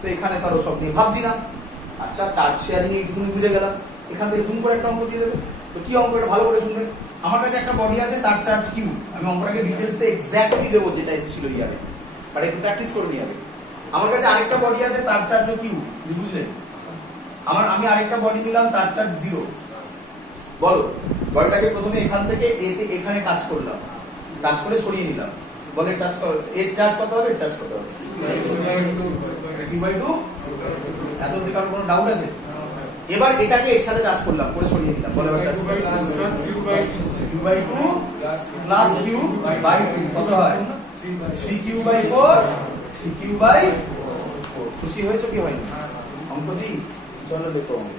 তো এখানে কারো সব নিয়ে ভাবছি না। আচ্ছা, চার্জ শেয়ারিং এইটুকুনি বুঝে গেলাম, এখান থেকে তুমি করে একটা অঙ্ক দিয়ে দেবে। তো কি অঙ্ক, এটা ভালো করে শুনবে। আমার কাছে একটা বডি আছে, তার চার্জ কিউ। আমি অঙ্কটাকে ডিটেলসে এক্স্যাক্টলি দেবো যেটা এসেছিল ইয়ারে, বাট একটু প্র্যাকটিস করে নিয়ে যাবে। আমার কাছে আরেকটা বডি আছে, তার চার্জও কিউ, বুঝলে? আমি আরেকটা বডি নিলাম, তার চার্জ 0। বলো, বডিটাকে প্রথমে এখান থেকে এতে এখানে টাচ করলাম, টাচ করে সরিয়ে নিলাম। বলে টাচ করো, এর চার্জ কত হবে? এর চার্জ কত হবে? q/2। এত অবধি কারো কোনো ডাউট আছে? এবার এটাকে এর সাথে টাচ করলাম, করে সরিয়ে নিলাম। বলে এবার charge q/2 plus q by 2 কত হয়? 3q/4। 3q/4। খুশি হয়েছো কি হয়নি? অঙ্ক দি, চলো দেখো অঙ্ক।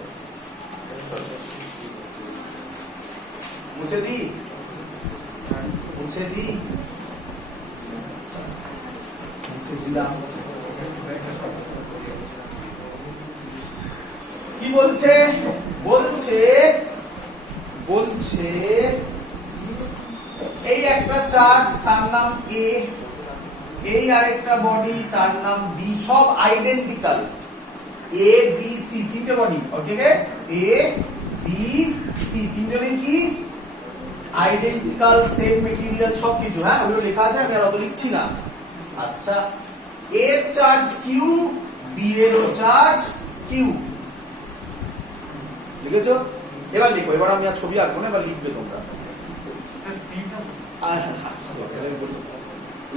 মুছে দি, মুছে দি, মুছে দিলাম। কি বলছে? বলছে বলছে এই একটা চার্জ, তার নাম এ, এই আরেকটা বডি, তার নাম বি, সব আইডেন্টিক্যাল। এ বি সি তিনটে বডি, ওকে? এ বি সি তিনজনে কি আইডেন্টিক্যাল, সেম মেটেরিয়াল, সবকিছু। হ্যাঁ, ওগুলো লেখা আছে, আমি আর অত লিখছি না। আচ্ছা, এর চার্জ কিউ, বি এর চার্জ কিউ, লিখেছো? এবার লিখো। এবার আমি আর ছবি আঁকবো না, এবার লিখবে তোমরা।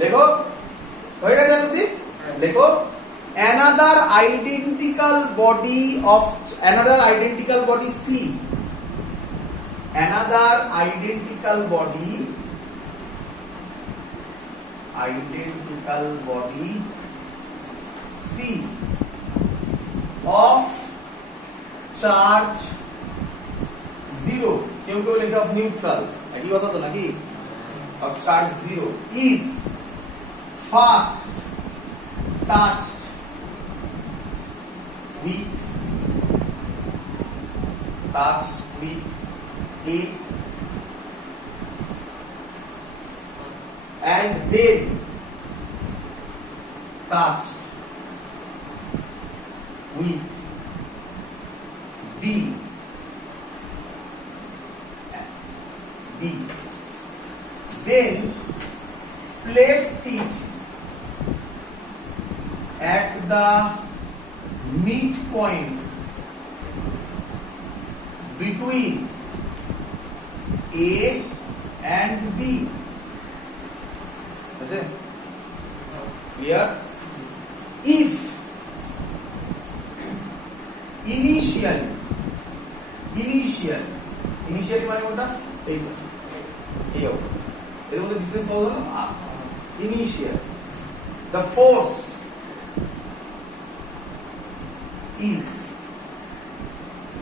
লেখো, হয়ে গেছে এতদিন? লেখো, another identical body C, another identical body C of charge 0, কেউ কেউ লেখা অফ নিউট্রাল, একই কথা তো নাকি? of charge 0 is first touched with A and then touched with B, then placed it at the midpoint between A and B. Okay? Clear? If initially মানে কোনটা? এইটা, এই অবস্থা। এর মধ্যে ডিসটেন্স কত হলো? Initial. The force is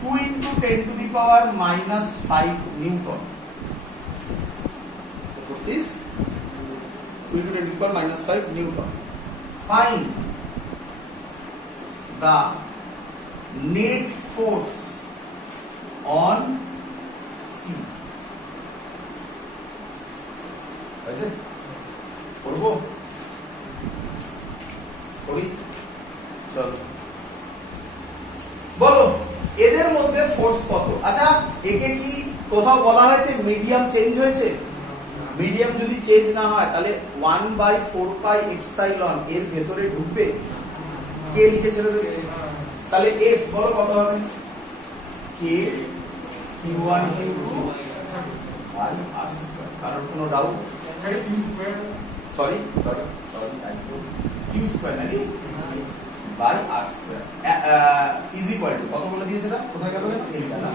2 into 10 to the power minus 5 Newton. The force is 2 into 10 to the power minus 5 Newton. Find the net force on C. আছে? করবো? করি? চলো। বলো, এদের মধ্যে ফোর্স কত? আচ্ছা, একে কি কোথাও বলা হয়েছে মিডিয়াম চেঞ্জ হয়েছে? মিডিয়াম যদি চেঞ্জ না হয়, তাহলে 1/4πε এর ভেতরে ঢুকবে। কে লিখেছে? তাহলে এফ বলো কত হবে? K q1 q2 by r square. কারোর কোনো ডাউট? সরি q স্কয়ার নাকি by r square is equal to কত বলে দিয়েছে? এটা কোথায় গেল? এটা না,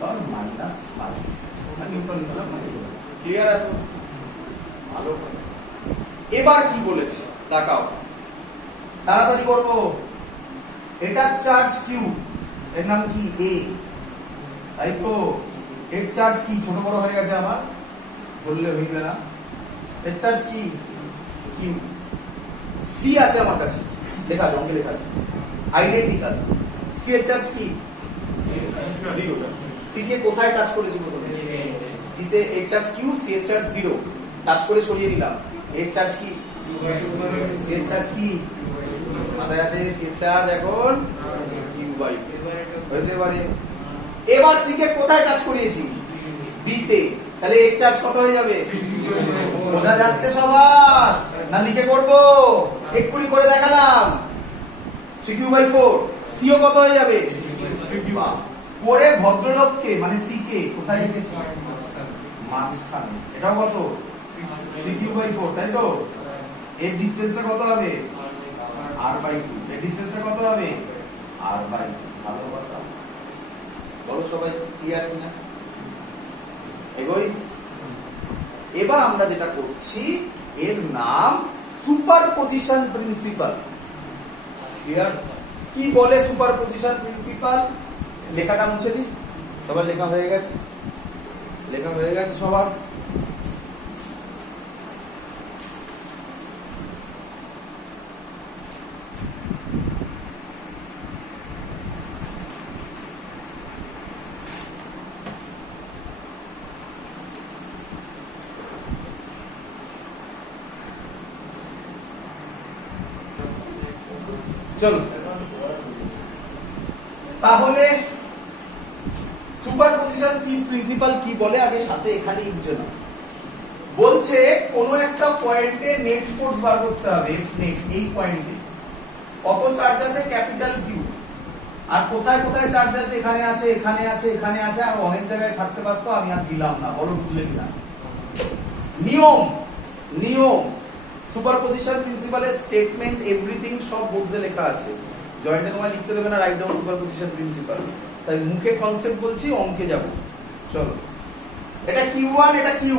-5 নিউটন নিলাম। ক্লিয়ার আছে? ভালো। এবার কি বলেছে তাকাও, তাড়াতাড়ি করবো। এটা চার্জ কিউ, এর নাম কি? এ, তাই তো? এর চার্জ কি? ছোট বড় হয়ে গেছে আমার, বললে হইবে না। এর চার্জ কি? কিউ। সি আছে আমার কাছে, লেখা আছে, অঙ্কে লেখা আছে, আইডেন্টিক্যাল। সি এর চার্জ কি? 0। সি কে কোথায় টাচ করেছি প্রথমে? সি তে এর চার্জ কিউ, সি এর চার্জ 0, টাচ করে সরিয়ে নিলাম। এর চার্জ কি? সি এর চার্জ কি? মাথায় আছে সি এর চার্জ এখন কিউ বাই হয়েছে। এবার সি কে কোথায় টাচ করিয়েছি? বি তে। তাহলে এর চার্জ কত হয়ে যাবে? বোঝা যাচ্ছে সবার না? লিখে করব, এক্ষুনি করে দেখালাম। 3q/4 সিও কত হয়ে যাবে? করে ভদ্রলোককে মানে সি কে কোথায় রেখেছি? মাঝখানে। এটাও কত? 3q/4, তাই তো? এর ডিসটেন্সটা কত হবে? r/2। এর ডিসটেন্সটা কত হবে? r/2। ভালো কথা। বলো সবাই ক্লিয়ার কিনা? এগোই। এবার আমরা যেটা করছি এর নাম সুপারপজিশন প্রিন্সিপাল। ক্লিয়ার? কি বলে সুপারপজিশন প্রিন্সিপাল? লেখাটা মুছে দিই। সবার লেখা হয়ে গেছে? লেখা হয়ে গেছে সবার? চলো তাহলে সুপারপজিশন প্রিন্সিপাল কি বলে আগে সাথে এখানেই বুঝে নাও। বলছে কোন একটা পয়েন্টে নেট ফোর্স বার করতে হবে, এফ নেট। এই পয়েন্টে কত চার্জ আছে? Capital Q. আর কোথায় কোথায় চার্জ আছে? এখানে আছে, এখানে আছে, এখানে আছে, আর অনেক জায়গায় থাকতে পারতো, আমি আর দিলাম না। বলো বুঝলে কিনা? নিয়ম নিয়ম সুপারপজিশন প্রিন্সিপালের স্টেটমেন্ট এভরিথিং সব বোর্ডে লেখা আছে। জয়েন্টে তোমায় লিখতে দেবে না, রাইট ডাউন সুপারপজিশন প্রিন্সিপাল। তাই মুখে কনসেপ্ট বলছি, অঙ্কে যাব। চলো, এটা কিউ1, এটা কিউ।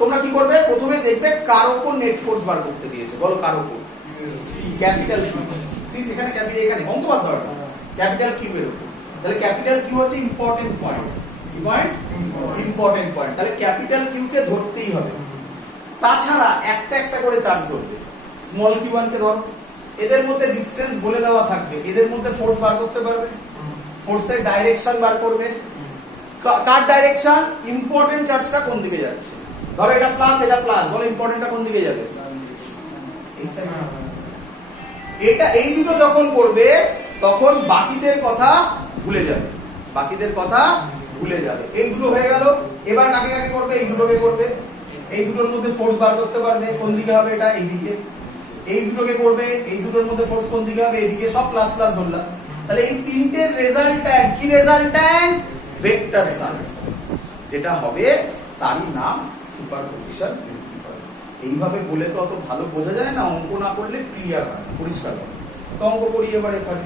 তোমরা কি করবে? প্রথমে দেখবে কার উপর নেট ফোর্স বার করতে দিয়েছে। বলো কার উপর? Capital Q. এখানে ক্যাপিটাল, এখানে অঙ্ক বাদ দাও। ক্যাপিটাল কিউ এর উপর। তাহলে ক্যাপিটাল কিউ হচ্ছে ইম্পর্টেন্ট পয়েন্ট। কি পয়েন্ট? Important point. তাহলে ক্যাপিটাল কিউ কে ধরতেই হবে। তাছাড়া একটা একটা করে চার্জ ধরবে। স্মল কিউ1 কে ধরো। এদের মধ্যে ডিসটেন্স বলে দেওয়া থাকবে, এদের মধ্যে ফোর্স বার করতে পারবে, ফোর্সের ডাইরেকশন বার করবে। কার ডাইরেকশন? ইম্পর্টেন্ট চার্জটা কোন দিকে যাচ্ছে। ধরো এটা প্লাস, এটা প্লাস, বলো ইম্পর্টেন্টটা কোন দিকে যাবে? এই সাইডে। এটা এই দুটো যখন করবে তখন বাকিদের কথা ভুলে যাবে, বাকিদের কথা ভুলে যাবে। এই দুটো হয়ে গেল। এবার কাকে কাকে করবে? এই দুটোকে করবে। এই দুটোর মধ্যে ফোর্স বার করতে পারবে, কোন দিকে হবে? এটা এইদিকে। এই দুটোকে করবে, এই দুটোর মধ্যে ফোর্স কোন দিকে হবে? এইদিকে। সব প্লাস প্লাস ধরলাম। তাহলে এই তিনটের রেজাল্ট্যান্ট কি? রেজাল্ট্যান্ট ভেক্টর সাম। যেটা হবে তারই নাম সুপারপজিশন প্রিন্সিপাল। এইভাবে বলে তো অত ভালো বোঝা যায় না, অঙ্ক না করলে ক্লিয়ার হয়, পরিষ্কার হয়। তো অঙ্ক করি এবার এখানে।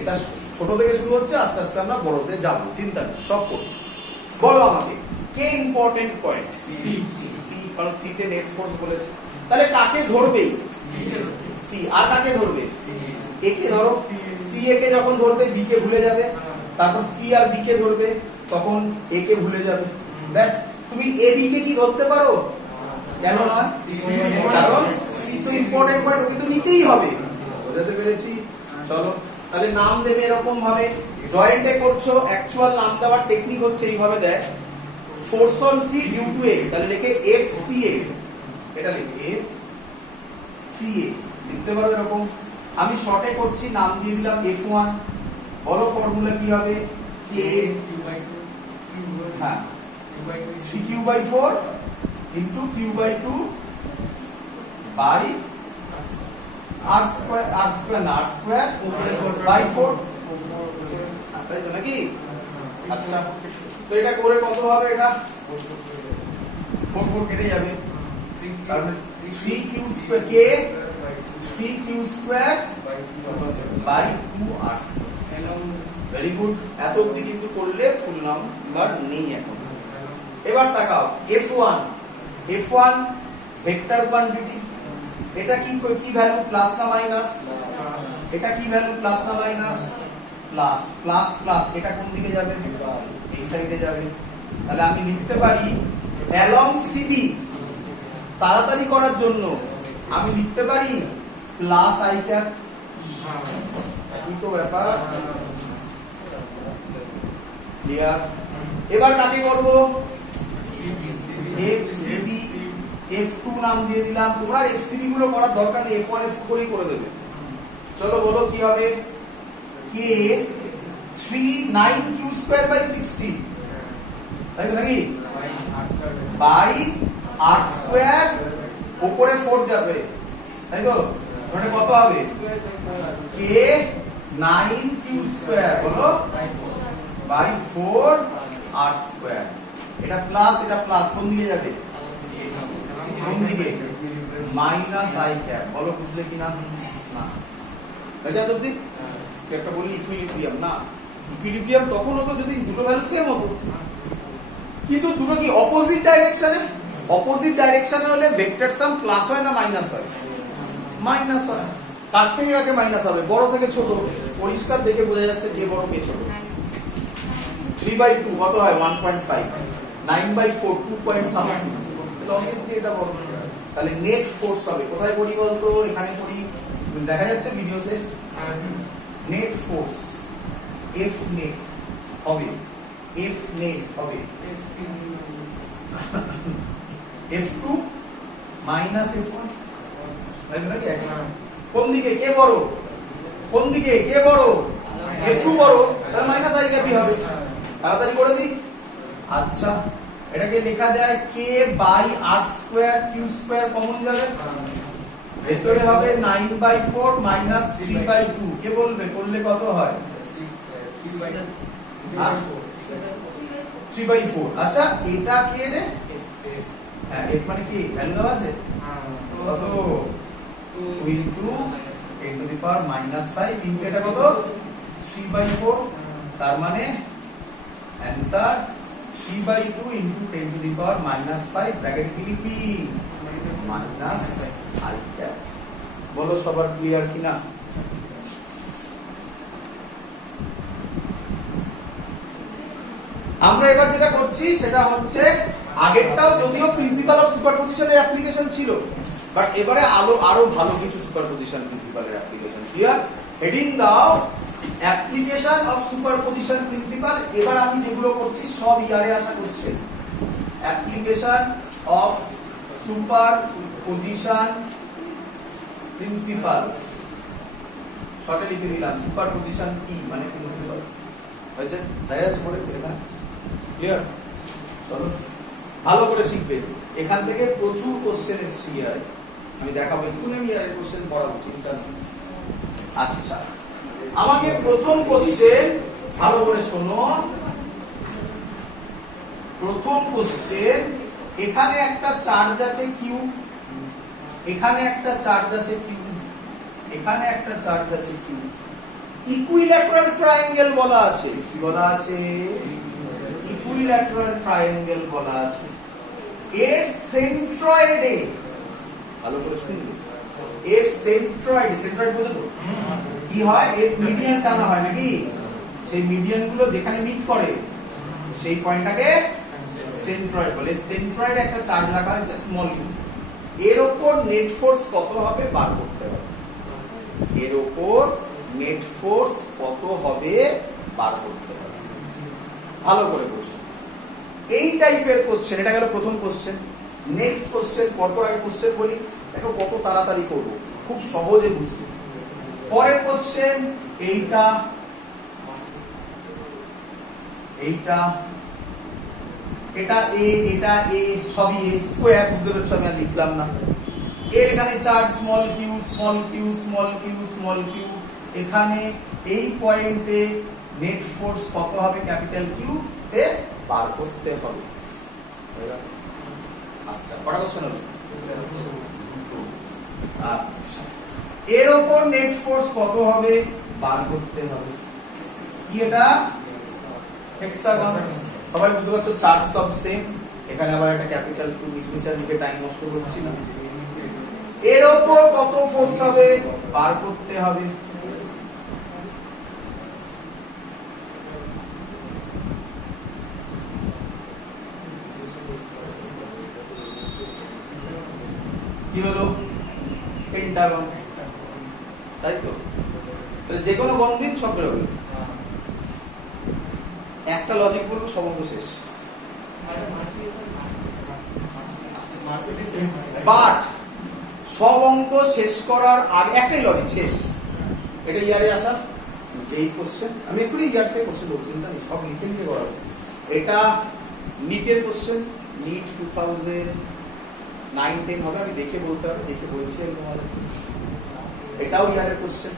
এটা ছোট থেকে শুরু হচ্ছে, আস্তে আস্তে আমরা বড়তে যাব, চিন্তা নেই, সব করব। বলো আমাকে কে ইম্পর্টেন্ট পয়েন্ট? সি, কারণ সি তে নেট ফোর্স বলেছে। তাহলে কাকে ধরবে? সি। আর কাকে ধরবে? এ কে ধরো। সি এ কে যখন ধরবে বি কে ভুলে যাবে, তারপর সি আর বি কে ধরবে তখন এ কে ভুলে যাবে। ব্যাস। তুমি এ বি কে কি ধরতে পারো? কেন নয়? কারণ সি তো ইম্পর্টেন্ট পয়েন্ট, ওকে তো নিতেই হবে। বুঝতে পেরেছি? চলো তাহলে নাম দেবে এরকম ভাবে। জয়েন্টে করছো, অ্যাকচুয়াল নাম দেওয়ার টেকনিক হচ্ছে এইভাবে দেয়। Force on C due to A, তাহলে লিখে এফ সি এ। এটা লিখে এফ সি এ লিখতে পারো এরকম। আমি শর্টে করছি, নাম দিয়ে দিলাম F1। বলো ফর্মুলা কি হবে? কে হ্যাঁ 3q/4 into q/2 by r square, r square না r স্কয়ার বাই 4। তাই তো নাকি? আচ্ছা, তো এটা করে কত হবে? এটা 4 4 কেটে যাবে, কারণ 3q স্কয়ার কে 3q square by 2r square. Very good. এত অবধি কিন্তু করলে ফুল নাম্বার নেই এখন। এবার তাকাও F1। F1 vector quantity. এটা কি কি ভ্যালু? প্লাস না মাইনাস? এটা কি ভ্যালু? প্লাস না মাইনাস? প্লাস। প্লাস প্লাস এটা কোন দিকে যাবে? এই সাইডে যাবে। তাহলে আমি লিখতে পারি অ্যালং সিবি। তাড়াতাড়ি করার জন্য আমি লিখতে পারি প্লাস আই ক্যাপ। কি তো ব্যাপার? ক্লিয়ার? এবার কাকে করব? এফসিবি। F2 নাম দিয়ে দিলাম। তোমরা এফসিবি গুলো করার দরকার নেই, F1 F2 করেই করে দেবে। চলো বলো কি হবে, কে 9q স্কয়ার বাই 60, তাই তো নাকি, বাই r স্কয়ার, উপরে 4 যাবে, তাই তো, মানে কত হবে, কে 9q স্কয়ার বলো বাই 4 r স্কয়ার। এটা প্লাস কোন দিকে যাবে, কোন দিকে, মাইনাস i ক্যাপ। বলো বুঝলে কিনা, না বুঝা তো ঠিক। একটা বলি ইকুইলিব্রিয়াম, না ইকুইলিব্রিয়াম তখন হতো যদি দুটো ভ্যালু সেম হতো, কিন্তু দুটো কি অপোজিট ডাইরেকশনে, অপোজিট ডাইরেকশনে হলে ভেক্টর সাম প্লাস হয় না মাইনাস হয়, মাইনাস হয়। কার থেকে কাকে মাইনাস হবে, বড় থেকে ছোট, পরিষ্কার দেখে বোঝা যাচ্ছে কে বড় কে ছোট। 3/2 কত হয় 1.5, 9/4 2.something, অবভিয়াসলি এটা বড়। তাহলে নেট ফোর্স হবে, কোথায় করি বলতো, এখানে করি, দেখা যাচ্ছে ভিডিওতে, নেট ফোর্স এফ নেট হবে, এফ নেট হবে F2 মাইনাস F1, তাই তো নাকি, কোন দিকে কে বড়, কোন দিকে কে বড়, F2 বড়, তাহলে মাইনাস i ক্যাপই হবে। তাড়াতাড়ি করে দিই। আচ্ছা এটাকে লেখা যায় k by r square q square common যাবে, ভেতরে হবে 9/4 মাইনাস 3/2, কে বলবে করলে কত হয়, 3/4। আচ্ছা এটা কে রে, হ্যাঁ f মানে কি ভ্যালু দেওয়া আছে, কত 2 into 10 to the power -5 into এটা কত 3/4, তার মানে answer 3/2 into 10 to the power -5 bracket দিলি কি মাইনাস i ক্যাপ। বলো সবার ক্লিয়ার কিনা। আমরা এবার যেটা করছি সেটা হচ্ছে, আগেরটাও যদিও প্রিন্সিপাল অফ সুপারপজিশনের অ্যাপ্লিকেশন ছিল, বাট এবারে আরো ভালো কিছু সুপারপজিশন প্রিন্সিপালের অ্যাপ্লিকেশন। ক্লিয়ার, হেডিং দাও অ্যাপ্লিকেশন অফ সুপারপজিশন প্রিন্সিপাল। এবার আমি যেগুলো করছি সব ইয়ারে আসা question. Application of superposition principal, শর্টে লিখে দিলাম সুপারপজিশন কি মানে প্রিন্সিপাল, হয়েছে তাই আছে পড়ে এখানে। ক্লিয়ার, চলো ভালো করে শিখবে, এখান থেকে প্রচুর কোশ্চেন এসছে ইয়ারে, আমি দেখাবো একটু আমি ইয়ারের কোশ্চেন পড়াবো, চিন্তা নেই। আচ্ছা আমাকে প্রথম কোশ্চেন ভালো করে শোনো, প্রথম কোশ্চেন, এখানে একটা চার্জ আছে কিউ, এখানে একটা চার্জ আছে কিউ, এখানে একটা চার্জ আছে কিউ, ইকুইল্যাটারাল ট্রায়াঙ্গেল বলা আছে, কি বলা আছে, ইকুইল্যাটারাল ট্রায়াঙ্গেল বলা আছে। এর সেন্ট্রয়েডে, ভালো করে শুনবে, এর সেন্ট্রয়েডে, সেন্ট্রয়েড বোঝো তো কি হয়, এর মিডিয়ান টানা হয় নাকি, সেই মিডিয়ান গুলো যেখানে মিট করে সেই পয়েন্টটাকে সেন্ট্রয়েড বলে। সেন্ট্রয়েডে একটা চার্জ রাখা হয়েছে স্মল ইউ, এর উপর নেট ফোর্স কত হবে বার করতে হবে, এর উপর নেট ফোর্স কত হবে বার করতে হবে, ভালো করে বুঝো। এই টাইপের কোশ্চেন, এটা গেল প্রথম কোশ্চেন। নেক্সট কোশ্চেন, কত আগে কোশ্চেন বলি, দেখো কত তাড়াতাড়ি করব, খুব সহজে বুঝবে। পরের কোশ্চেন এইটা, এইটা, এটা এ, এটা এ, সবই এ স্কয়ার, বুঝতে পারছো আমি আর লিখলাম না। এর এখানে charge small Q, small Q, small Q, small Q, এখানে এই পয়েন্টে নেট ফোর্স কত হবে ক্যাপিটাল কিউ তে বার করতে হবে। আচ্ছা কটা কোশ্চেন হলো, আচ্ছা এর উপর নেট ফোর্স কত হবে বার করতে হবে, কি এটা হেক্সাগন, সবাই বুঝতে পারছো, চার্জ সব সেম, এখানে আবার একটা ক্যাপিটাল কিউ, মিসমিচার দিকে টাইম নষ্ট করছি না। এর উপর কত ফোর্স হবে বার করতে হবে, কি হলো পেন্টাগন, তাই তো, তাহলে যে কোনো গণ দিন সব বেরোবে। একটা লজিক বলবো, সব অঙ্ক শেষ। বাট সব অঙ্ক শেষ করার আগে একটাই লজিক শেষ, এটা ইয়ারে আসা যেই কোশ্চেন, আমি একটু ইয়ার থেকে কোশ্চেন বলছি, চিন্তা নেই, সব লিখে নিয়ে করা হবে। এটা নিটের কোশ্চেন, নিট 2009-10 হবে, আমি দেখে বলতে হবে, দেখে বলছি আমি তোমাদের। এটাও ইয়ারের কোশ্চেন।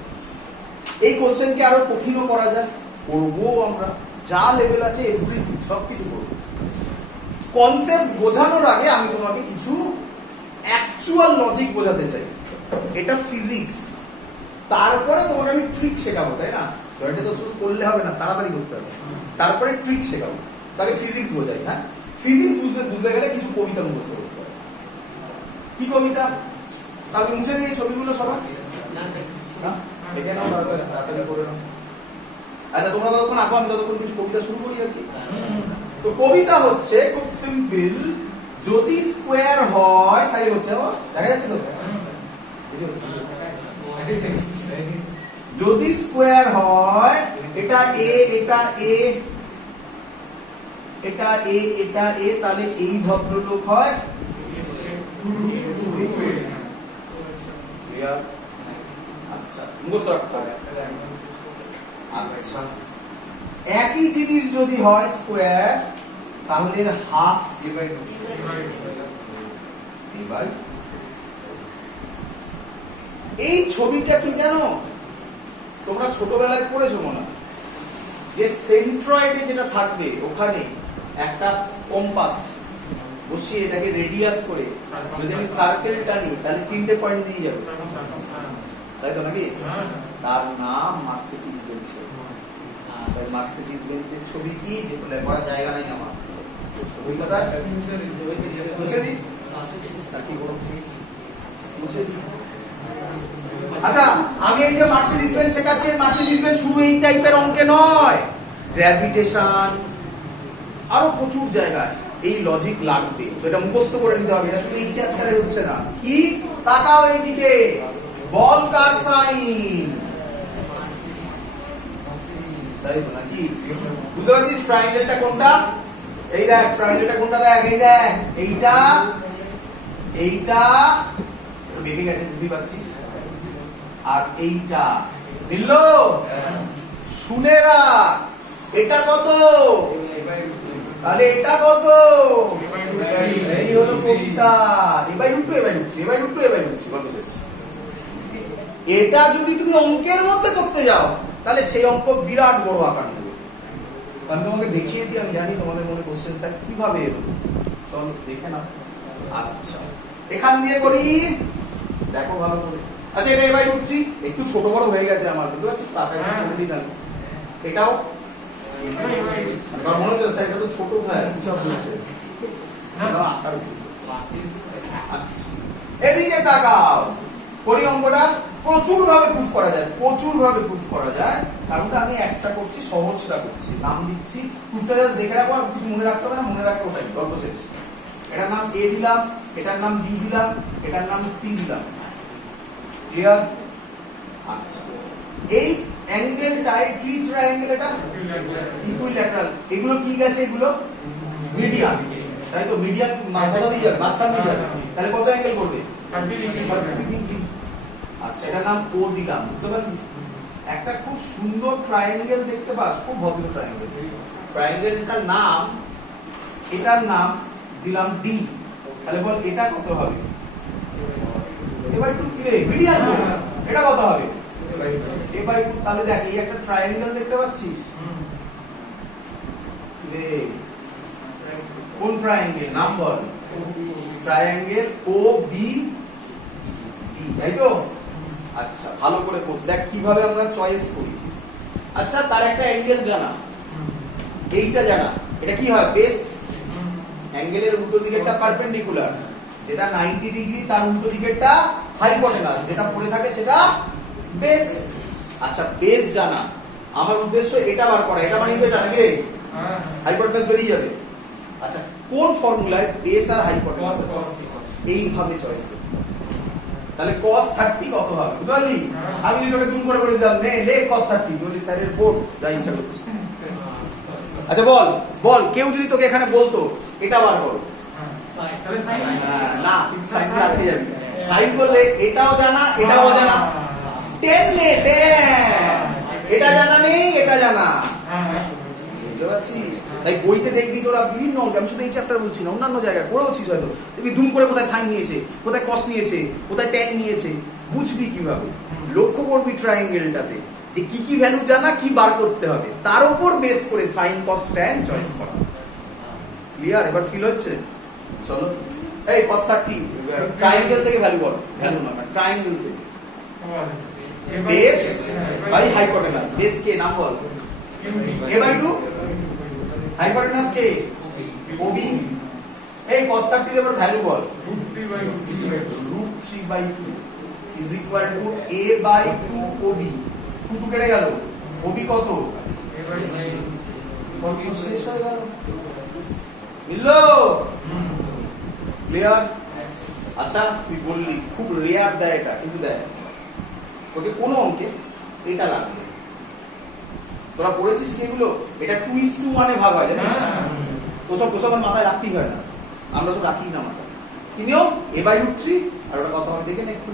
এই কোশ্চেনকে আরো কঠিনও করা যায়, করবো আমরা, যা লেভেল আছে এভরিথিং সবকিছু করবো। কনসেপ্ট বোঝানোর আগে আমি তোমাকে কিছু অ্যাকচুয়াল লজিক বোঝাতে চাই। এটা ফিজিক্স, তারপরে তোমাকে আমি ট্রিক শেখাবো, তাই না? এটা তো শুধু করলে হবে না, তাড়াতাড়ি করতে হবে, তারপরে ট্রিক শেখাবো। তাহলে ফিজিক্স বোঝাই, হ্যাঁ ফিজিক্স বুঝতে গেলে কিছু কবিতা মুখস্থ করতে হবে। কি কবিতা? আমি মুছে দিয়ে ছবিগুলো সবাই দেখে নাও, তাড়াতাড়ি করে নাও। আচ্ছা তোমরা ততক্ষণ আঁকো, আমি ততক্ষণ কিছু কবিতা শুরু করি আর কি। তো কবিতা হচ্ছে খুব সিম্পল, যদি স্কোয়ার হয়, সাইড হচ্ছে দেখা যাচ্ছে তো, যদি স্কোয়ার হয়, এটা এ এটা এ এটা এ এটা এ, তাহলে এই ভদ্রলোক হয় আচ্ছা মুখস্থ রাখতে হবে। আচ্ছা একই জিনিস যদি হয় স্কোয়ার, তাহলে হাফ এই ছবিটা কি জানো তোমরা ছোটবেলায় পড়েছো মনে হয়, যে সেন্ট্রয়েডে যেটা থাকবে ওখানে একটা কম্পাস বসিয়ে এটাকে রেডিয়াস করে যদি আমি সার্কেল টানি তাহলে 3টে পয়েন্ট দিয়ে যাবে, তাই তো নাকি? তার নাম মার্সিডিজ বেঞ্চ। মার্সিডিজ বেঞ্চের ছবি কি, যেগুলো করার জায়গা নাই আমার, ওই কথা মুছে দিই। আচ্ছা আমি এই যে মার্সিডিজ বেঞ্চ শেখাচ্ছি, মার্সিডিজ বেঞ্চ শুধু এই টাইপের অঙ্কে নয়, গ্র্যাভিটেশন আরো প্রচুর জায়গায় এই লজিক লাগবে, তো এটা মুখস্থ করে নিতে হবে। এটা শুধু এই চ্যাপ্টারে হচ্ছে না। কি তাকাও এইদিকে, বল কার সাইন, তাই তো নাকি? বুঝতে পারছিস ট্রায়াঙ্গেলটা কোনটা? এই দেখ ট্রায়াঙ্গেলটা কোনটা, দেখ এই দেখ, এইটা এইটা দেখে গেছে, বুঝতে পারছিস? আর এইটা মিলল, শুনে রাখ, এটা কত, তাহলে এটা কত, এই হলো কবিতা। A by root two a by root three, a by root two a by root three, গল্প শেষ। এটা যদি তুমি অঙ্কের মধ্যে করতে যাও তাহলে সেই অঙ্ক বিরাট বড় আকার নেবে। আমি তোমাকে দেখিয়েছি, আমি জানি তোমাদের মনে কোশ্চেন স্যার কিভাবে এলো, চল দেখে নাও। আচ্ছা এখান দিয়ে করি, দেখো ভালো করে। আচ্ছা এটা এবাই রুট থ্রি, একটু ছোট বড় হয়ে গেছে আমার, বুঝতে পারছিস? তাড়াতাড়ি করে দিই তাহলে। এটাও মনে হচ্ছে স্যার এটা তো ছোট হয়, হিসাব হচ্ছে এদিকে তাকাও, করি অঙ্কটা। প্রচুর ভাবে প্রুফ করা যায়, প্রচুর ভাবে প্রুফ করা যায়। কারণ আমি একটা করছি, সহজটা করছি, নাম দিচ্ছি, প্রুফটা জাস্ট দেখে রাখবো, আর কিছু মনে রাখতে হবে না, মনে রাখতে ওটাই গল্প শেষ। এটার নাম এ দিলাম, এটার নাম বি দিলাম, এটার নাম সি দিলাম, ক্লিয়ার? আচ্ছা এই অ্যাঙ্গেলটাই কি ট্রায়াঙ্গেল, এটা ইকুইল্যাটারাল। এগুলো কি গেছে, এগুলো মিডিয়ান, তাই তো? মিডিয়ান মাঝখানে দিয়ে যাবে, মাঝখান দিয়ে যাবে, তাহলে কত অ্যাঙ্গেল করবে? আচ্ছা এটার নাম ও দিলাম, বুঝতে পারলি? একটা খুব সুন্দর ট্রায়াঙ্গেল দেখতে পাস, খুব ভদ্র ট্রায়াঙ্গেল। ট্রায়াঙ্গেলটার নাম, এটার নাম দিলাম ডি, তাহলে বল এটা কত হবে? এবার একটু মিডিয়ান, এটা কত হবে? এবার একটু তাহলে দেখ, এই একটা ট্রায়াঙ্গেল দেখতে পাচ্ছিস, কোন ট্রায়াঙ্গেল নাম বল? ট্রায়াঙ্গেল ও বি ডি, তাই তো? আচ্ছা ভালো করে পড়, দেখ কিভাবে আমরা চয়েস করি। আচ্ছা তার একটা অ্যাঙ্গেল জানা, এইটা জানা, এটা কি হয়? বেস। অ্যাঙ্গেলের উল্টো দিকেরটা পারপেন্ডিকুলার, যেটা 90 ডিগ্রি, তার উল্টো দিকেরটা হাইপোটেনাস, যেটা পড়ে থাকে সেটা বেস। আচ্ছা বেস জানা, আমার উদ্দেশ্য এটা বার করা, এটা মানে এটা নাকি হাইপোটেনাস বেরিয়ে যাবে। আচ্ছা কোন ফর্মুলায় বেস আর হাইপোটেনাস এইভাবে চয়েস করতে, তাহলে cos 30 কত হবে? বুঝতে পারলি? আমি যদি তোকে দুম করে বলে দিলাম নে লে cos 30, বলি স্যারের বোর্ড যা ইচ্ছা করছে। আচ্ছা বল বল, কেউ যদি তোকে এখানে বলতো এটা বার করো, না কিন্তু সাইনটা আটকে যাবে। সাইন করলে এটাও জানা, এটাও জানা, 10 নে 10 এটা জানা নেই, এটা জানা। বুঝতে পারছিস? তাই বইতে দেখবি তোরা বিভিন্ন অঙ্ক, আমি শুধু এই চ্যাপ্টার বলছি না, অন্যান্য জায়গায় পড়েওছিস হয়তো, দেখবি দুম করে কোথায় সাইন নিয়েছে, কোথায় কস নিয়েছে, কোথায় ট্যান নিয়েছে, বুঝবি কিভাবে? লক্ষ্য করবি ট্রায়াঙ্গেলটাতে যে কি কি ভ্যালু জানা, কি বার করতে হবে, তার উপর বেস করে সাইন কস ট্যান চয়েস করা। ক্লিয়ার? এবার ফিল হচ্ছে? চলো এই cos 30 ট্রায়াঙ্গেল থেকে ভ্যালু বল, ভ্যালু না ট্রায়াঙ্গেল থেকে বেস বাই হাইপোটেনাস। বেস কে নাম বল? a/2, হাইপোটেনাস কে? OB। এই cos 30 এর value ball. √3/2 is equal to a/2 OB। 2 কেটে গেল, OB কত? কত শেষ হয়ে গেল। মিললো? ক্লিয়ার? আচ্ছা তুই বললি খুব রেয়ার দেয় এটা, কিন্তু দেয় তোকে কোন অঙ্কে এটা লাগবে। তোরা পড়েছিস কি এগুলো? এটা 2:1 এ ভাগ হয় জানিস? ওসব মাথায় রাখতেই হয় না, আমরা সব রাখি না মাথায়। কি নিয়ম? a/√3 আর ওটা কত হবে দেখে নে একটু।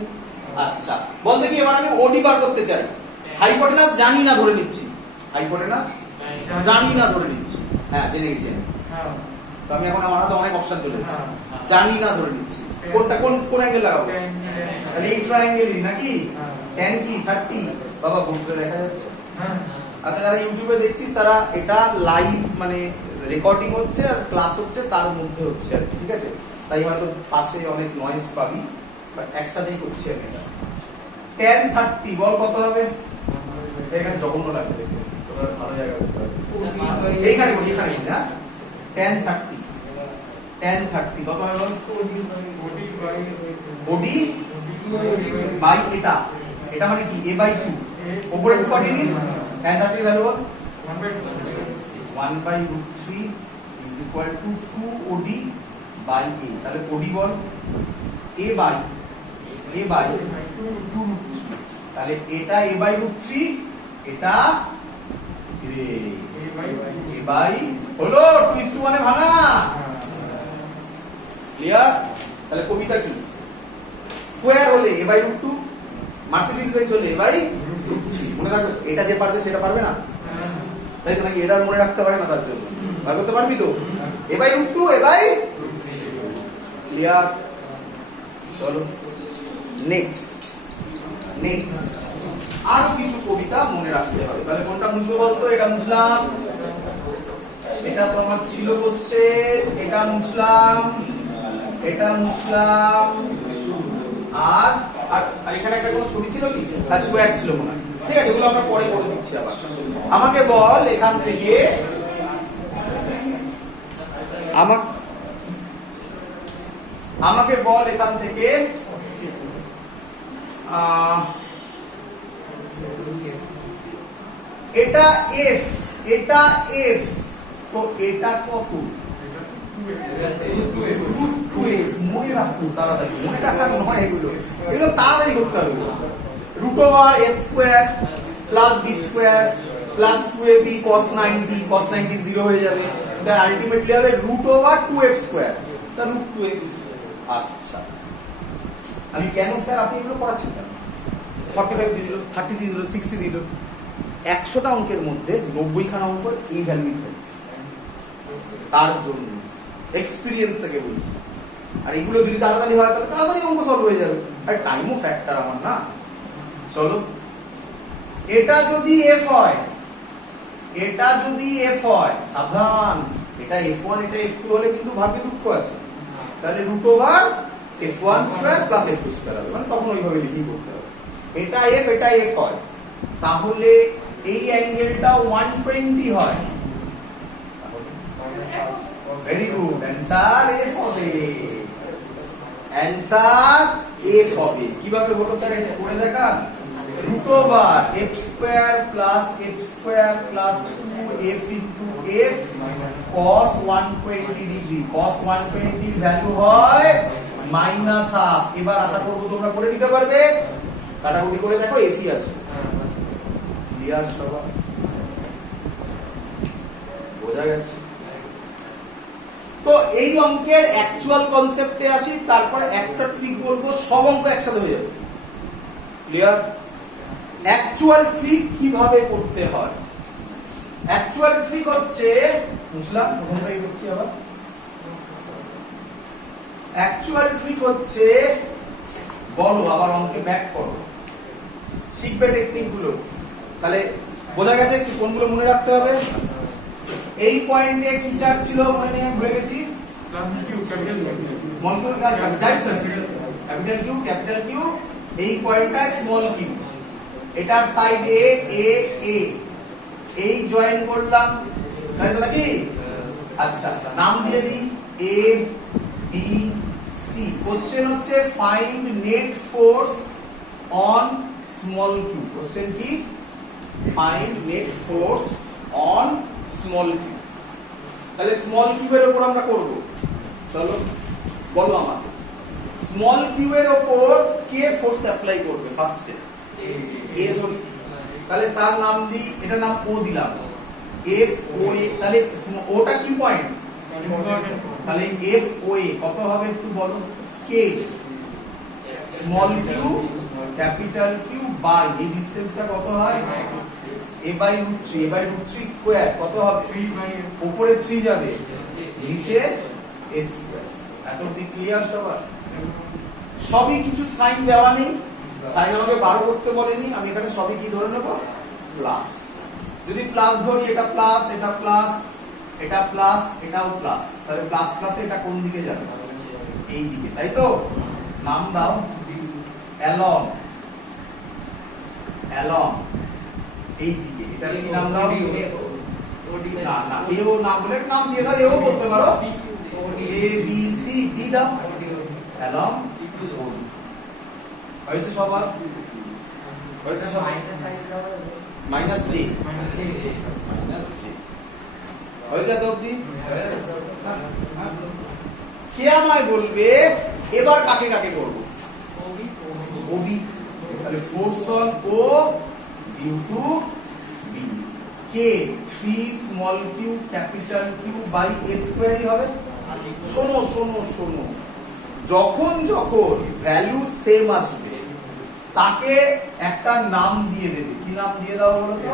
আচ্ছা বল দেখি, এবার আমি ওডি বার করতে চাই। হাইপোটেনাস জানি না ধরে নিচ্ছি, হাইপোটেনাস জানি না ধরে নিচ্ছি। হ্যাঁ জেনে গেছি আমি। তো আমি এখন আমার হাতে অনেক অপশন চলে এসেছে, জানি না ধরে নিচ্ছি। কোনটা কোন অ্যাঙ্গেল লাগাবো? তাহলে এই ট্রায়াঙ্গেলই নাকি? tan কি 30? বাবা বুঝতে দেখা যাচ্ছে? আচ্ছা যারা ইউটিউবে দেখছিস তারা এটা লাইভ মানে রেকর্ডিং হচ্ছে আর ক্লাস হচ্ছে তার মধ্যে হচ্ছে আর ঠিক আছে, তাই হয়তো পাশে অনেক নয়েজ পাবি, বাট একসাথেই করছি আমি এটা। tan 30 বল কত হবে? এখানে জঘন্য লাগছে দেখতে, তোরা ভালো জায়গা করতে হবে। এইখানে বলি, এখানে বলি। হ্যাঁ tan 30 কত হবে বল? OD বাই এটা মানে কি? a/2 উপরে 2 কাটিয়ে নিন। tan 30 value ball? 1/√3 is equal to 2 OD by a। তাহলে OD বল? a by 2√3। তাহলে এটা a/√3, এটা a by হলো 2:1 এ ভাঙা। ক্লিয়ার? তাহলে কবিতা কি? স্কয়ার হলে a/√2, মার্সিডিজ বেঞ্চ হলে a/√3। মনে রাখবে, এটা যে পারবে সেটা পারবে না, তাই তো নাকি? এটা মনে রাখতে পারে না, তার জন্য বার করতে পারবি তো? a/√2 a/√3। ক্লিয়ার? চলো নেক্সট আরো কিছু কবিতা মনে রাখতে হবে। তাহলে কোনটা মুছবো বলতো? এটা মুছলাম, এটা তো আমার ছিল কোশ্চেন, এটা মুছলাম, এটা মুছলাম, আর এখানে একটা কোন ছবি ছিল কি? স্কয়ার ছিল মনে হয়। ঠিক আছে, এগুলো আমরা পরে করে দিচ্ছি। আবার আমাকে বল এখান থেকে, আমাকে বল এখান থেকে এটা f, এটা f, তো এটা কত? √2f। মনে রাখতো তাড়াতাড়ি, মনে রাখার নয় এগুলো, এগুলো তাড়াতাড়ি করতে হবে। √a² plus b² plus 2ab cos 90, cos 90 0 হয়ে যাবে, এটা আলটিমেটলি হবে √2f², তা √2f। আচ্ছা আমি কেন স্যার আপনি এগুলো পড়াচ্ছেন কেন? 45 দিয়ে দিল, 30 দিয়ে দিল, 60 দিল, 100টা অঙ্কের মধ্যে 90খানা অঙ্ক এই ভ্যালুই থাকে, তার জন্য এক্সপেরিয়েন্স থেকে বলছি। আর এগুলো যদি তাড়াতাড়ি হয় তাহলে তাড়াতাড়ি অঙ্ক সলভ হয়ে যাবে, আর টাইমও ফ্যাক্টর আমার না। চলো, এটা যদি f হয়, এটা যদি f হয়, সাবধান, এটা f1 এটা f2 হলে কিন্তু ভাগ্যে দুঃখ আছে। তাহলে √f1² প্লাস f2² হবে, মানে তখন ওইভাবে লিখেই করতে হবে। এটা f এটা f হয়, তাহলে এই অ্যাঙ্গেলটা 120 হয়। ভেরি গুড, অ্যান্সার f হবে, অ্যান্সার f হবে। কিভাবে হলো স্যার এটা করে দেখান? √f² plus f² plus 2f into f cos 120 degree. cos 120 এর ভ্যালু হয় -1/2। এবার আশা করব তোমরা করে নিতে পারবে, কাটাকুটি করে দেখো f ই আসবে। ক্লিয়ার সবাই? বোঝা গেছে? তো এই অঙ্কের অ্যাকচুয়াল কনসেপ্টে আসি, তারপর একটা ট্রিক বলবো, সব অঙ্ক একসাথে হয়ে যাবে। ক্লিয়ার? এক অ্যাকচুয়াল ট্রিক কিভাবে করতে হয়? অ্যাকচুয়াল ট্রিক হচ্ছে, বুঝলাম প্রথমটাই করছি আবার। অ্যাকচুয়াল ট্রিক হচ্ছে, বলো আবার অঙ্কে ব্যাক করো, শিখবে টেকনিক গুলো। তাহলে বোঝা গেছে কি কোনগুলো মনে রাখতে হবে। এই পয়েন্টে কি চার্জ ছিল মনে নেই, ভুলে গেছি। Small Q capital Q, capital Q. এই পয়েন্টটা স্মল কিউ, এটার সাইড এ এ এ, এই জয়েন করলাম, তাই তো নাকি? আচ্ছা, নাম দিয়ে দিই এ বি সি। কোশ্চেন হচ্ছে find net force on small Q. Question কি? Find net force on small Q. তাহলে স্মল কিউ এর উপর আমরা করব। চলো বলো আমাকে, স্মল কিউ এর উপর কে ফোর্স অ্যাপ্লাই করবে ফার্স্টে? এ ধরি, তাহলে তার নাম দিই, এটা নাম ও দিলাম, এফ ও এ। তাহলে ওটা কি পয়েন্ট? তাহলে এফ ও এ কত হবে একটু বলো? K small Q capital Q by এই ডিসটেন্সটা কত হয়? a by root 3, a by root 3 square কত হবে? উপরে 3 যাবে, নিচে a স্কয়ার। এত অবধি ক্লিয়ার সবার? সবই কিছু সাইন দেওয়া নেই, সাইন আমাকে 12 করতে বলেনি, আমি এখানে সবই কি ধরে নেব? প্লাস। যদি প্লাস ধরি, এটা প্লাস, এটা প্লাস, এটা প্লাস, এটাও প্লাস, তাহলে প্লাস প্লাসে এটা কোন দিকে যাবে? এই দিকে, তাই তো? নাম দাও অ্যালং, অ্যালং এই দিকে। এটা কি নাম দাও? না না, এও নাম বলে নাম দিয়ে দাও, এও বলতে পারো, এ বি সি ডি দাও, অ্যালং হয়েছে সবার? হয়েছে সব? মাইনাস জি, মাইনাস জি হয়েছে তো অবধি? কে আমায় বলবে এবার কাকে কাকে করব? ওবি। তাহলে force on O due to B. K 3 small Q capital Q by A স্কয়ারই হবে। শোনো শোনো শোনো, যখন যখন ভ্যালু সেম আসবে তাকে একটা নাম দিয়ে দেবে। কি নাম দিয়ে দাও বলো তো?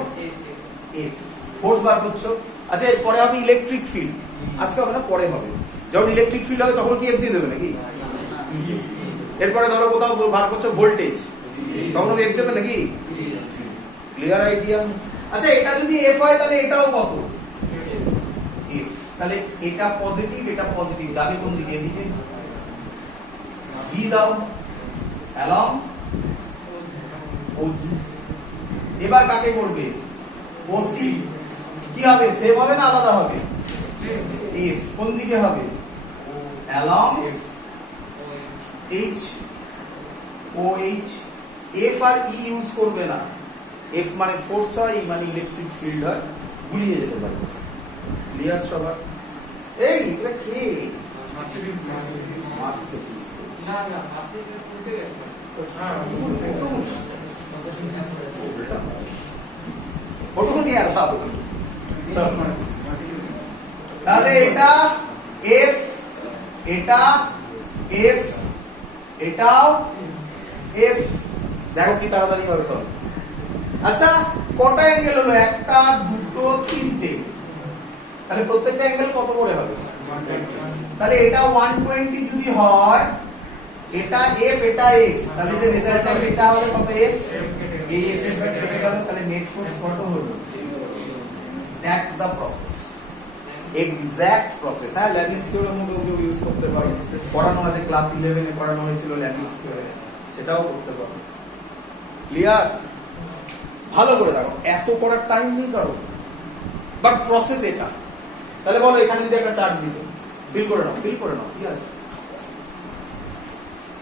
এফ। ফোর্স বার করছো। আচ্ছা, এরপরে হবে ইলেকট্রিক ফিল্ড, আজকে হবে না, পরে হবে। যখন ইলেকট্রিক ফিল্ড হবে তখন কি এফ দিয়ে দেবে নাকি? এরপরে ধরো কোথাও বার করছো ভোল্টেজ, তখন এফ দেবে নাকি? Clear idea? আচ্ছা, এটা যদি এফ হয় তাহলে এটাও কত? এফ। তাহলে এটা পজিটিভ, এটা পজিটিভ, যাবে কোন দিকে? এদিকে। জি দাও অ্যালং ওজি। এবার কাকে করবে? ওসি। কি হবে? সেম হবে না আলাদা হবে? এফ। কোন দিকে হবে? Along H O H. F আর ই ইউজ করবে না, এফ মানে ফোর্স হয়, ই মানে ইলেকট্রিক ফিল্ড হয়, গুলিয়ে যেতে পারে। ক্লিয়ার সবার? এই এটা কে? মার্সিডিজ। না না, মার্সিডিজ বলতে গেছে। ফটো নিয়ে আর দাও। তাহলে এটা এফ, এটা এফ, এটাও এফ। দেখো কি তাড়াতাড়ি হবে সব। আচ্ছা, কটা অ্যাঙ্গেল হলো? একটা, দুটো, তিনটে। তাহলে প্রত্যেকটা অ্যাঙ্গেল কত করে হবে? তাহলে এটা 120 যদি হয়, এটা এফ, এটা এফ, তাহলে যে রেজাল্টেন্ট এটা হবে কত? এফ। এই এফ এর কেটে গেল, তাহলে নেট ফোর্স কত হলো? That's the process, exact process. হ্যাঁ, ল্যাটিস থিওরেম মধ্যে ইউজ করতে পারো, পড়ানো আছে ক্লাস 11 এ পড়ানো হয়েছিল ল্যাটিস থিওরেম, সেটাও করতে পারো। ক্লিয়ার? ভালো করে দেখো, এত করার টাইম নেই কারো, বাট প্রসেস এটা। তাহলে বলো, এখানে যদি একটা চার্জ দিত, ফিল করে নাও, ফিল করে নাও, ঠিক আছে?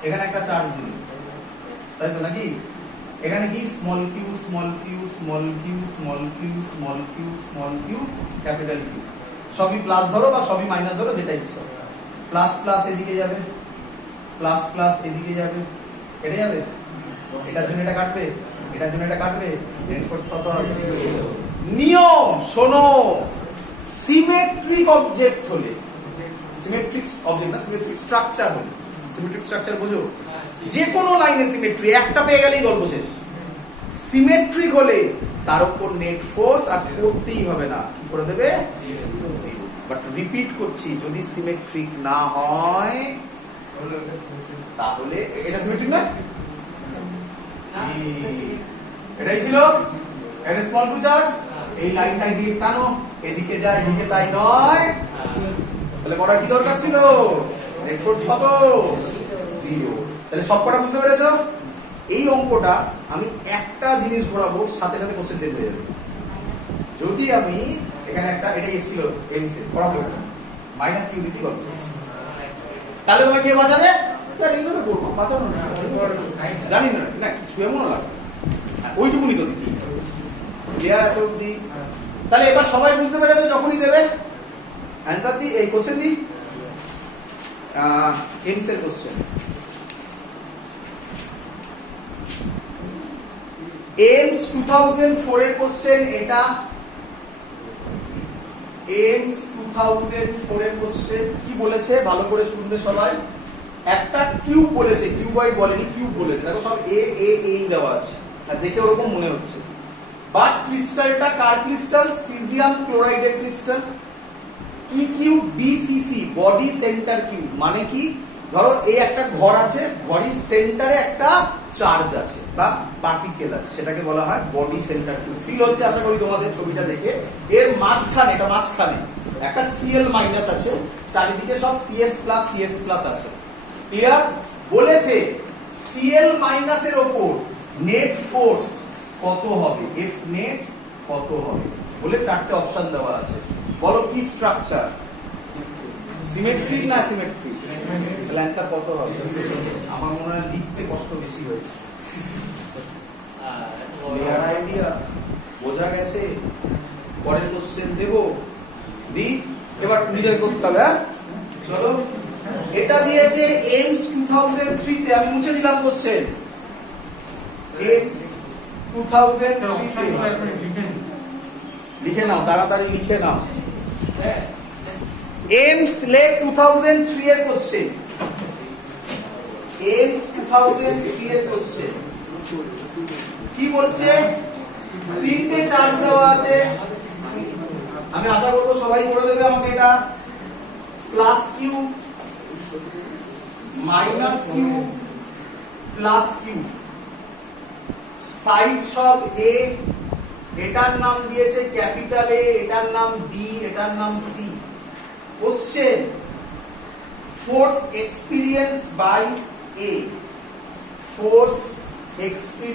এখানে একটা চার্জ দিল, তাই তো নাকি? এখানে কি? Small Q small Q small Q small Q small Q small Q capital Q. সবই প্লাস ধরো বা সবই মাইনাস ধরো, যেটা ইচ্ছা। প্লাস প্লাস এদিকে যাবে, প্লাস প্লাস এদিকে যাবে, কেটে যাবে। এটার জন্য এটা কাটবে, এটার জন্য এটা কাটবে, নেট ফোর্স কত হবে? নিয়ম শোনো, সিমেট্রিক অবজেক্ট হলে, সিমেট্রিক অবজেক্ট না, সিমেট্রিক স্ট্রাকচার হলে, সিমেট্রিক স্ট্রাকচার বুঝো? যে কোনো লাইনে সিমেট্রি, একটা পেয়ে গেলেই গল্প শেষ। সিমেট্রিক হলে তার উপর নেট ফোর্স আর করতেই হবে না, কি করে দেবে, জিরো। বাট রিপিট করছি, যদি সিমেট্রিক না হয় তাহলে এটা সিমেট্রিক না, এটাই ছিল এটা স্মল টু চার্জ, এই লাইনটা দিয়ে টানো, এদিকে যায় এদিকে তাই নয়, তাহলে করার কি দরকার ছিল, নেট ফোর্স কত, জিরো। তাহলে সবকটা বুঝতে পেরেছো? এই অঙ্কটা আমি একটা জিনিস ঘোরাবো, সাথে সাথে কোশ্চেন চেঞ্জ হয়ে যাবে। যদি আমি এখানে একটা, এটা এসেছিল এমসি পড়াবো, মাইনাস কিউ দিতেই পারবো, তাহলে তোমাকে কে বাঁচাবে, স্যার এইভাবে করবো, বাঁচানো না জানি না, না কিছু এমন লাগবে, ওইটুকুনি তো দিতেই ক্লিয়ার এত অব্দি। তাহলে এবার সবাই বুঝতে পেরেছো, যখনই দেবে অ্যান্সার দি, এই কোশ্চেন দি, এমস এর কোশ্চেন, এমস 2004 এর কোশ্চেন এটা, এমস 2004 এর কোশ্চেন কি বলেছে ভালো করে শুনবে সবাই। একটা কিউব বলেছে, কিউবয়েড বলেনি, কিউব বলেছে, দেখো সব এ এ এই দেওয়া আছে, আর দেখে ওরকম মনে হচ্ছে। বাট ক্রিস্টালটা কার ক্রিস্টাল, সিজিয়াম ক্লোরাইডের ক্রিস্টাল। কি cube, BCC, body centre cube. মানে কি, ধরো এই একটা ঘর আছে, ঘরের সেন্টারে একটা চার্জ আছে বা পার্টিকেল আছে, সেটাকে বলা হয় বডি সেন্টার কিউব। ফিল হচ্ছে আশা করি তোমাদের ছবিটা দেখে। এর মাঝখানে, এটা মাঝখানে একটা সিএল মাইনাস আছে, চারিদিকে সব সিএস প্লাস সিএস প্লাস আছে। ক্লিয়ার? বলেছে সিএল মাইনাসের ওপর নেট ফোর্স কত হবে, এফ নেট কত হবে বলে চারটে অপশন দেওয়া আছে। বলো কি স্ট্রাকচার, সিমেট্রিক না সিমেট্রিক, তাহলে অ্যান্সার কত হবে? আমার মনে হয় লিখতে কষ্ট বেশি হয়েছে। ক্লিয়ার আইডিয়া, বোঝা গেছে? পরের কোশ্চেন দেব, দি এবার নিজের করতে হবে। চলো, এটা দিয়েছে এমস 2003 তে, আমি মুছে দিলাম কোশ্চেন, এমস 2003 তে লিখে নাও, তাড়াতাড়ি লিখে নাও। এমস লেক 2003 এর কোশ্চেন, এমস 2003 এর কোশ্চেন কি বলছে, তিনটে চার্জ দেওয়া আছে, আমি আশা করবো সবাই করে দেবে আমাকে এটা। Plus Q, minus Q, plus Q, side সব এ, এটার নাম দিয়েছে ক্যাপিটাল এ, এটার নাম বি, এটার নাম C. Question, force experience by A, force experience